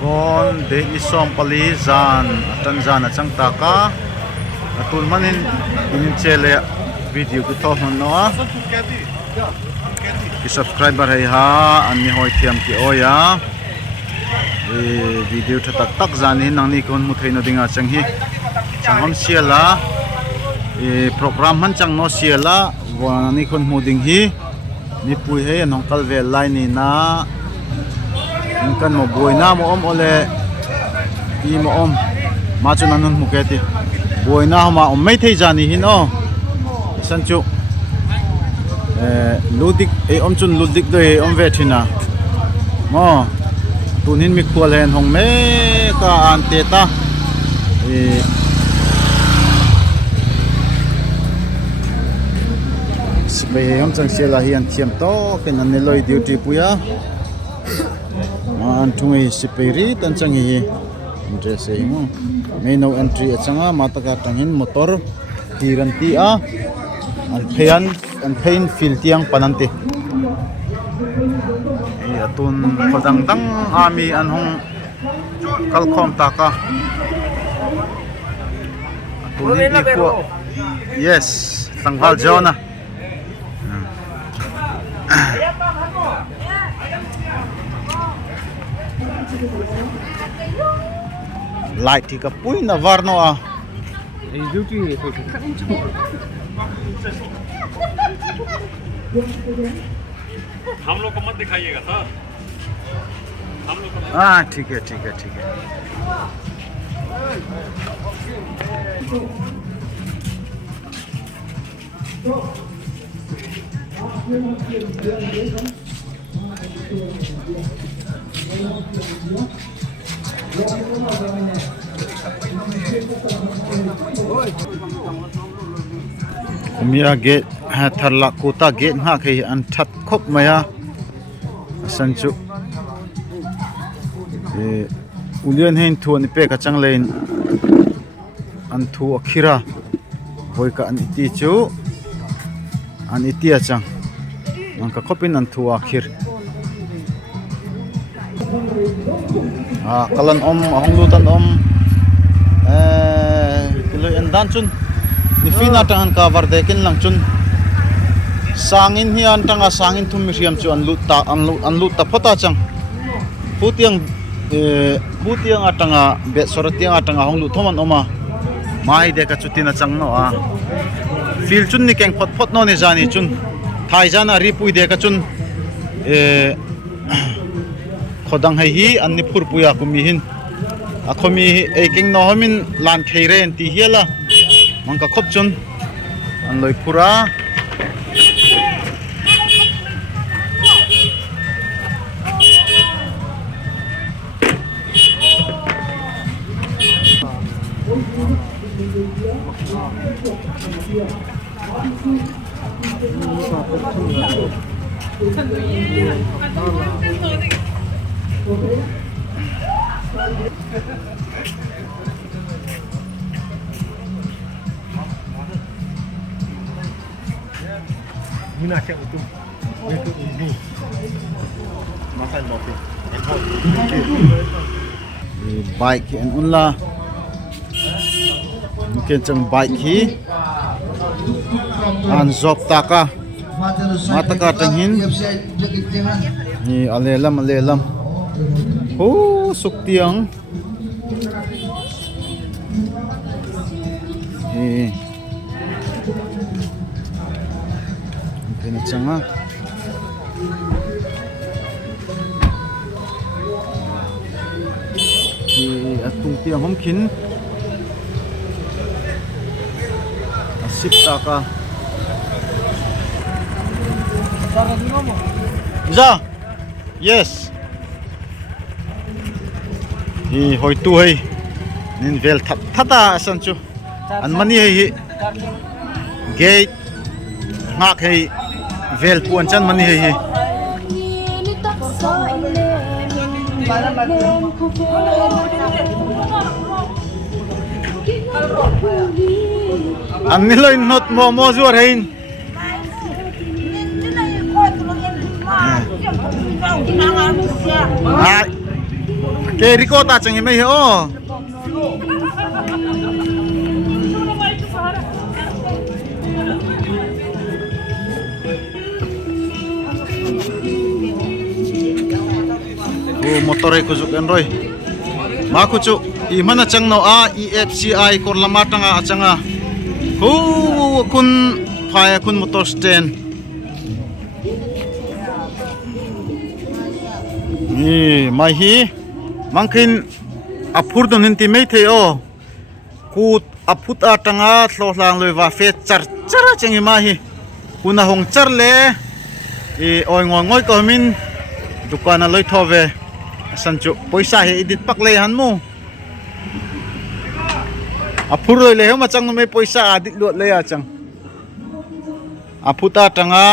kon de isom pali zan atan zan achang taka atul manin inin chele video ku to no a ki subscriber hai ha anni hoi thiam ki oya e video tha tak tak zan hin nang ni kon mu theina dinga chang hi changham siala e program han chang no siala wa ni kon mu ding hi ni pui he nong kal vel lai ni na kan mo boina mo ole I mo ma chu nanun mu ke ti boina ma mai thei jani hin o san chu ludik e chun ludik doi ve thina mo tunin mi khwal hen hong me ka an te ta e spe chang sela hian thiam to ken an loi duty puya an thungi siperi tan changi interest ei mo me no entry achanga mataka tangin motor tiranti a an phein fil tiang panante e atun padang dang ami an hong kalkhom taka atun ni ko yes sanghal jona light thì cả pui na varno a duty हम लोग को मत दिखाइएगा सर हम लोग को हाँ ठीक है ठीक है ठीक है Mia gate tharla kota gate nga khai an that khop maya sanchu e ulian hein thu ni pe ka changlein an thu akhira hoi ka an iti chu an iti achang an ka khopin an thu akhir kalan honglutan kilo endan chun ni fina tangan cover dekin lang chun sangin hian tanga sangin thum riam chu an lut ta phota chang putiang atanga be soratiang atanga honglu thoman oma mai de ka chutina chang no a fil chun ni keng phot no ni jani chun thai jana ri pui de ka chun khodang hai hi an ni phur puya kumi hin akhomi eking no homin lan kheire an ti hiala mangka khop chun an loi pura Mina siap itu ibu makan mopi bike en unla mungkin chang bike hi an job taka mataka tanghin ni alelam ho suktiang kena changa atung tiang homkin asip taka ja yes hi hoi tu hei nin vel thata san chu an mani hei gate ngak hei vel puan chan mani hei an niloi not mo zuar hein ke riko ta chang hi mai ho motor ko juk en roi ma ku chu I mana chang no a EFCI korlama tanga achanga hu kun phaya kun motor stand ni mai hi mangkin apur don hinti mei the o kut aput atanga thlohlang loi wa fe char chara chengi ma hi kuna hong char le e oi ngoi ko min dukana loi thove sanchu poisa he edit pak le han mu apur loi le ma chang me poisa adit lot le a chang aputa tanga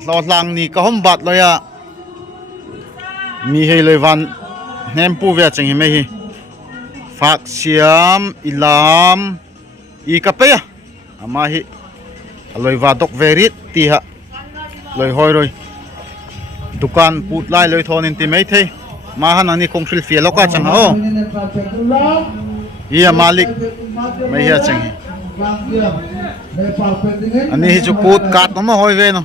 thlohlang ni ka hom bat loya mi hei loi van nem pu ve chang hi me hi fak siam ilam I kapeya ama hi aloi va dok verit ti ha loi hoi roi dukan put lai loi thon in ti mai thei ma han ani kongsil fi loka chang ho ia malik mai hi chang hi ani hi chu put kat ma hoi ve no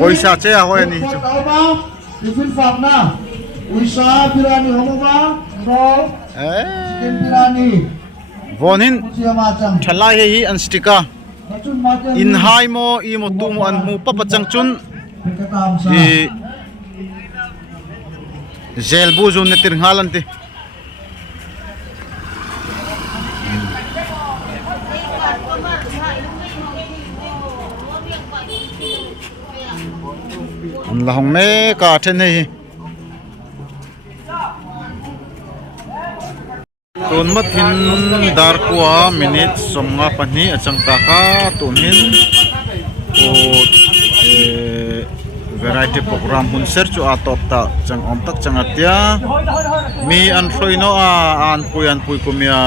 poisa che a hoi ani chu tiffin फापना उइसा बिरानी होमबा रो चिकन बिरानी vonin सिया माचम thalai hi an stika बचुन माचम in hai mo I mo tu mo an mu pa pachang chun कताम सा I zel bu zun ne tir ngalan ti an lahong me ka then hi tun mathin dar kwa minute somnga pani achang ta ka tunin o variety program hun search chu atop ta chang om tak chang atia mi an hloino a an pui kumia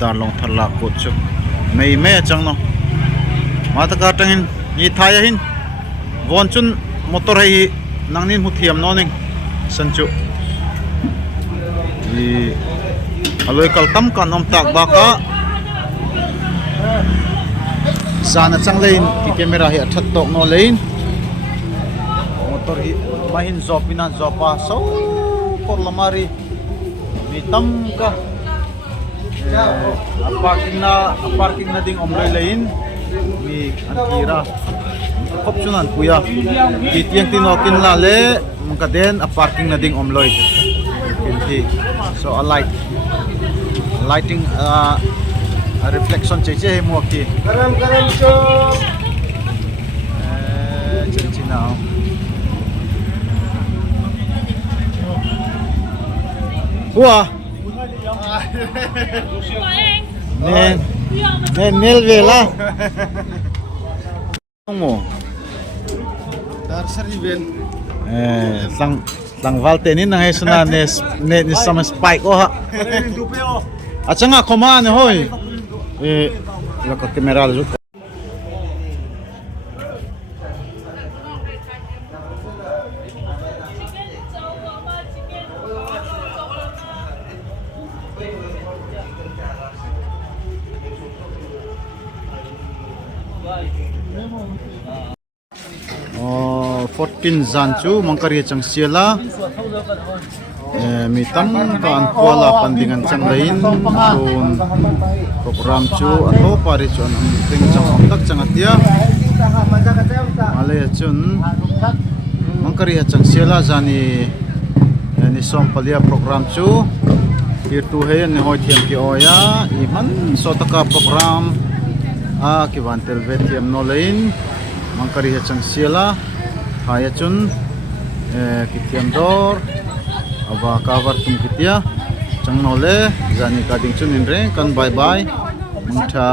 darlong tharla ko chu mei me chang no mata ka tangin ni thaya hin von chun motor hai nangnin huthiam no ning sanchu I aloi kaltam kan om tak baka sana chang lein ki camera hi athat tok no lein motor hi mahin zopina zopa so por lamari mitam ka parking na ding omloi lein mi ankira khop chunan puya titiang tinokin la le mangkaden a parking na ding omloi kinti so a lighting a reflection cheche mo ki गरम गरम chop chinchina Hua Nen nel vela mo dar sari ben sang valte ni na hesuna ne ni sama spike oh ha achanga khoma ne hoi la ka camera ju oh 14 Zanchu mangkari chang siala mi tam ka an kuala pandingan chang lain kun program chu an ho pari chu an ting chang tak chang atia malaya chun mangkari chang siala zani ni som palia program chu here to he ni hoi thiam ki oya I man so taka program a ki vantel vetiam no lain mangkari chang siala haya chun kitiam dor aba cover tum kitia changnole jani kading chun in re kan bye bye mungtha